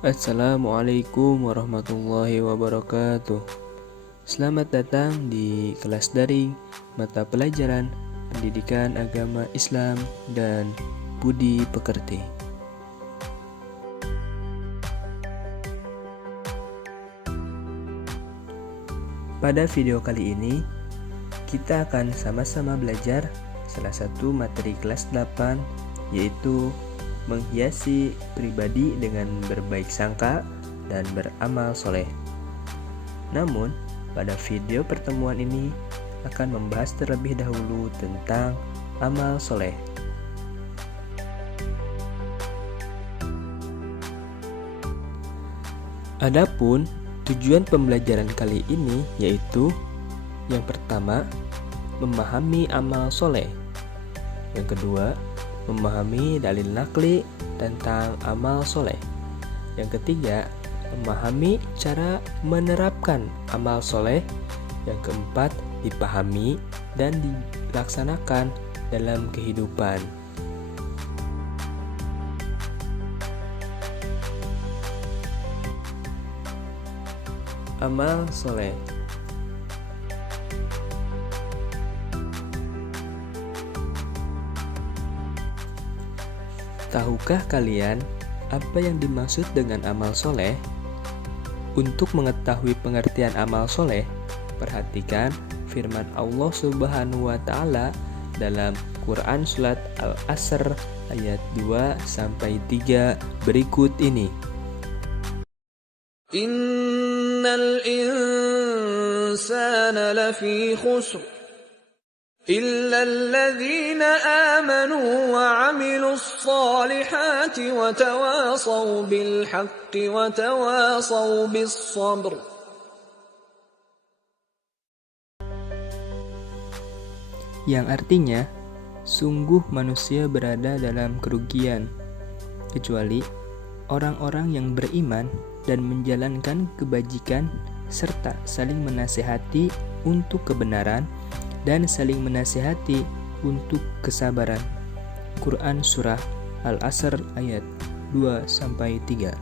Assalamualaikum warahmatullahi wabarakatuh. Selamat datang di kelas daring mata pelajaran Pendidikan Agama Islam dan Budi Pekerti. Pada video kali ini, kita akan sama-sama belajar salah satu materi kelas 8, yaitu menghiasi pribadi dengan berbaik sangka dan beramal soleh. Namun, pada video pertemuan ini akan membahas terlebih dahulu tentang amal soleh. Adapun tujuan pembelajaran kali ini yaitu yang pertama, memahami amal soleh. Yang kedua, memahami dalil nakli tentang amal soleh. Yang ketiga, memahami cara menerapkan amal soleh. Yang keempat, dipahami dan dilaksanakan dalam kehidupan. Amal soleh. Tahukah kalian apa yang dimaksud dengan amal soleh? Untuk mengetahui pengertian amal soleh, perhatikan firman Allah Subhanahu wa Ta'ala dalam Quran Surat Al-Asr ayat 2-3 berikut ini. Innal insana lafi khusr إلا الذين آمنوا وعملوا الصالحات وتواصوا بالحق وتواصوا بالصبر. Yang artinya, sungguh manusia berada dalam kerugian, kecuali orang-orang yang beriman dan menjalankan kebajikan serta saling menasihati untuk kebenaran dan saling menasihati untuk kesabaran. Quran Surah Al-Asr ayat 2-3.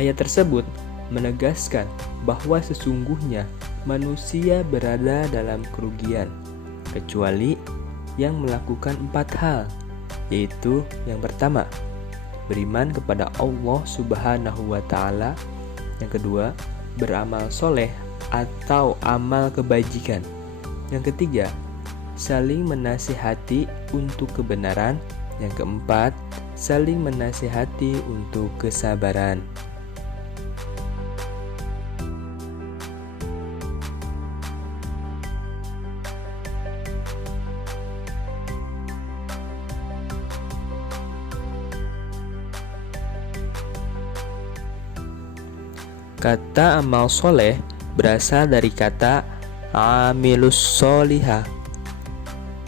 Ayat tersebut menegaskan bahwa sesungguhnya manusia berada dalam kerugian, kecuali yang melakukan 4 hal, yaitu yang pertama, beriman kepada Allah Subhanahu wa Ta'ala. Yang kedua, beramal soleh atau amal kebajikan. Yang ketiga, saling menasihati untuk kebenaran. Yang keempat, saling menasihati untuk kesabaran. Kata amal soleh berasal dari kata amilus solihah,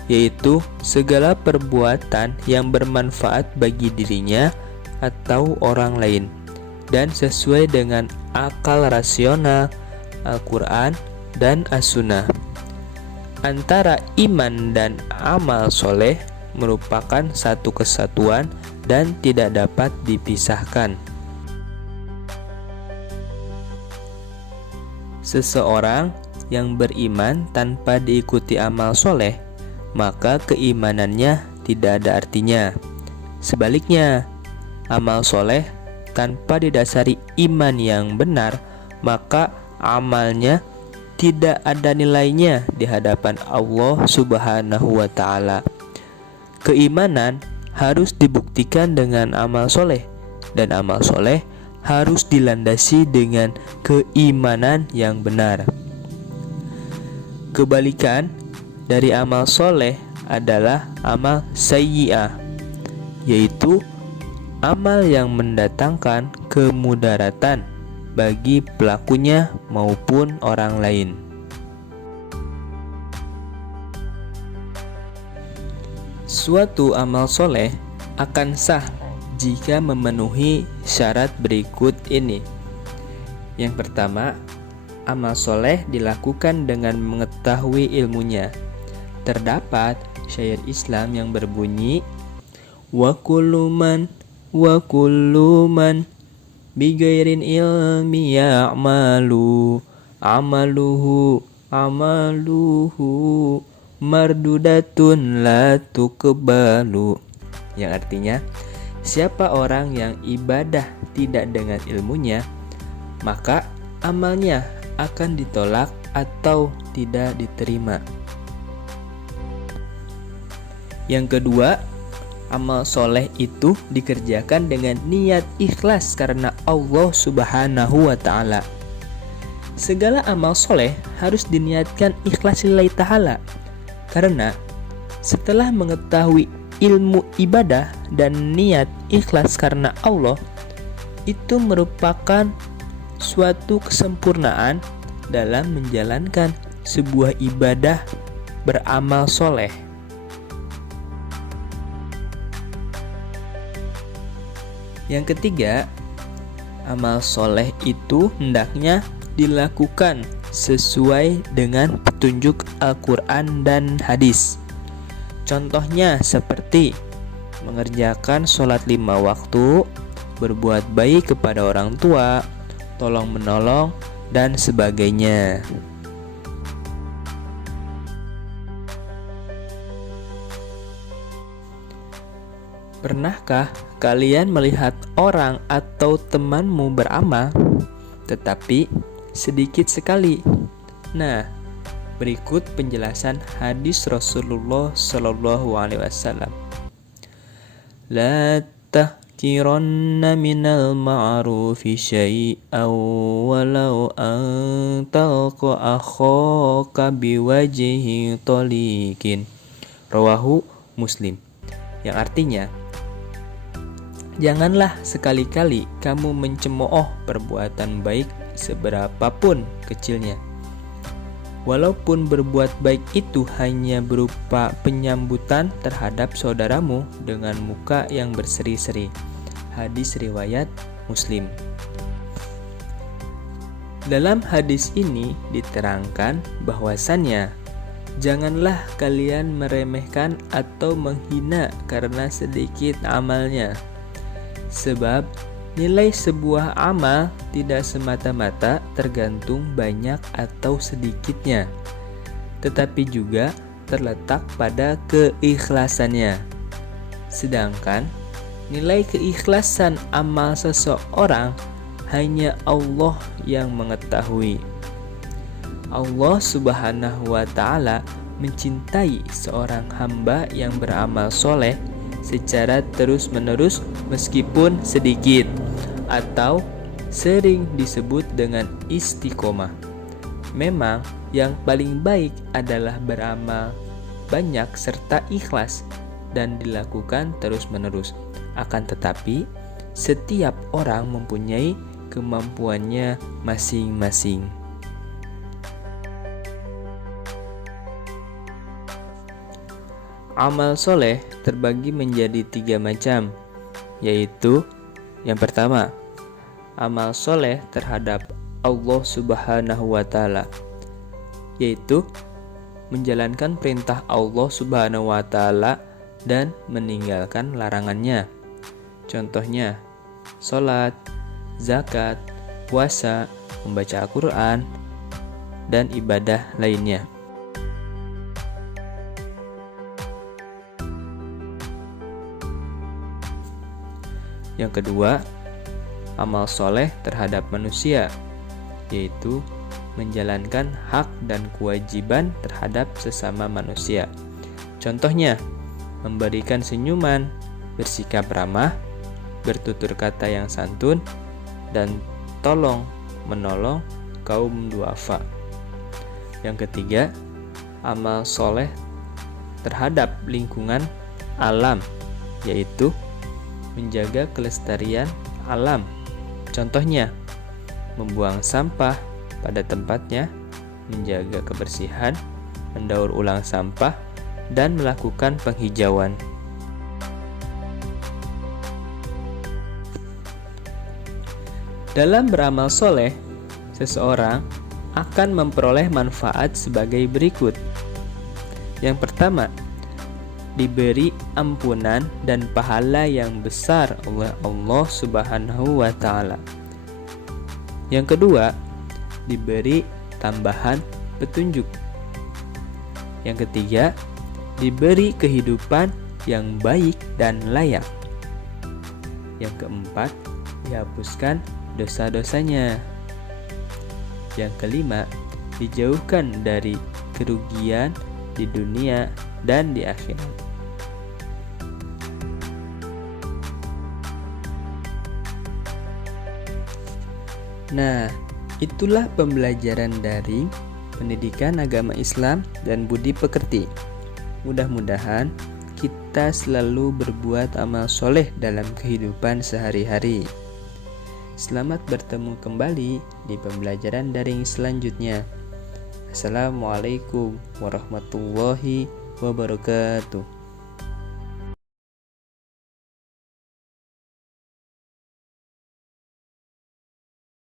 yaitu segala perbuatan yang bermanfaat bagi dirinya atau orang lain dan sesuai dengan akal rasional, Al-Quran, dan As-Sunnah. Antara iman dan amal soleh merupakan satu kesatuan dan tidak dapat dipisahkan. Seseorang yang beriman tanpa diikuti amal soleh, maka keimanannya tidak ada artinya. Sebaliknya, amal soleh tanpa didasari iman yang benar, maka amalnya tidak ada nilainya di hadapan Allah Subhanahu wa Ta'ala. Keimanan harus dibuktikan dengan amal soleh, dan amal soleh harus dilandasi dengan keimanan yang benar. Kebalikan dari amal soleh adalah amal sayyi'ah, yaitu amal yang mendatangkan kemudaratan bagi pelakunya maupun orang lain. Suatu amal soleh akan sah jika memenuhi syarat berikut ini. Yang pertama, amal soleh dilakukan dengan mengetahui ilmunya. Terdapat syair Islam yang berbunyi, wa kullu man bigairin ilmi ya'malu amaluhu mardudatun la tuqbalu. Yang artinya, siapa orang yang ibadah tidak dengan ilmunya, maka amalnya akan ditolak atau tidak diterima. Yang kedua, amal soleh itu dikerjakan dengan niat ikhlas karena Allah Subhanahu wa ta'ala. Segala amal soleh harus diniatkan ikhlas lillahi ta'ala, karena setelah mengetahui ilmu ibadah dan niat ikhlas karena Allah, itu merupakan suatu kesempurnaan dalam menjalankan sebuah ibadah beramal soleh. Yang ketiga, amal soleh itu hendaknya dilakukan sesuai dengan petunjuk Al-Quran dan hadis. Contohnya seperti mengerjakan sholat 5 waktu, berbuat baik kepada orang tua, tolong menolong, dan sebagainya. Pernahkah kalian melihat orang atau temanmu beramal, tetapi sedikit sekali? Nah, berikut penjelasan hadis Rasulullah SAW. La tahkiranna minal ma'rufi syai'aw walau an talqa akhaka biwajhi talikin. Rawahu Muslim. Yang artinya, janganlah sekali-kali kamu mencemooh perbuatan baik seberapapun kecilnya. Walaupun berbuat baik itu hanya berupa penyambutan terhadap saudaramu dengan muka yang berseri-seri. Hadis riwayat Muslim. Dalam hadis ini diterangkan bahwasannya janganlah kalian meremehkan atau menghina karena sedikit amalnya. Sebab nilai sebuah amal tidak semata-mata tergantung banyak atau sedikitnya, tetapi juga terletak pada keikhlasannya. Sedangkan nilai keikhlasan amal seseorang hanya Allah yang mengetahui. Allah Subhanahu wa ta'ala mencintai seorang hamba yang beramal soleh secara terus-menerus meskipun sedikit, atau sering disebut dengan istiqomah. Memang yang paling baik adalah beramal banyak serta ikhlas dan dilakukan terus-menerus. Akan tetapi, setiap orang mempunyai kemampuannya masing-masing. Amal soleh terbagi menjadi 3 macam, yaitu yang pertama, amal soleh terhadap Allah Subhanahu wa ta'ala, yaitu menjalankan perintah Allah Subhanahu wa ta'ala dan meninggalkan larangannya. Contohnya, sholat, zakat, puasa, membaca Al-Quran, dan ibadah lainnya. Yang kedua, amal soleh terhadap manusia, yaitu menjalankan hak dan kewajiban terhadap sesama manusia. Contohnya, memberikan senyuman, bersikap ramah, bertutur kata yang santun, dan tolong menolong kaum duafa. Yang ketiga, amal soleh terhadap lingkungan alam, yaitu menjaga kelestarian alam. Contohnya, membuang sampah pada tempatnya, menjaga kebersihan, mendaur ulang sampah, dan melakukan penghijauan. Dalam beramal soleh, seseorang akan memperoleh manfaat sebagai berikut. Yang pertama, diberi ampunan dan pahala yang besar oleh Allah Subhanahu wa Ta'ala. Yang kedua, diberi tambahan petunjuk. Yang ketiga, diberi kehidupan yang baik dan layak. Yang keempat, dihapuskan dosa-dosanya. Yang kelima, dijauhkan dari kerugian di dunia dan di akhirat. Nah, itulah pembelajaran daring pendidikan agama Islam dan budi pekerti. Mudah-mudahan kita selalu berbuat amal soleh dalam kehidupan sehari-hari. Selamat bertemu kembali di pembelajaran daring selanjutnya. Assalamualaikum warahmatullahi wabarakatuh.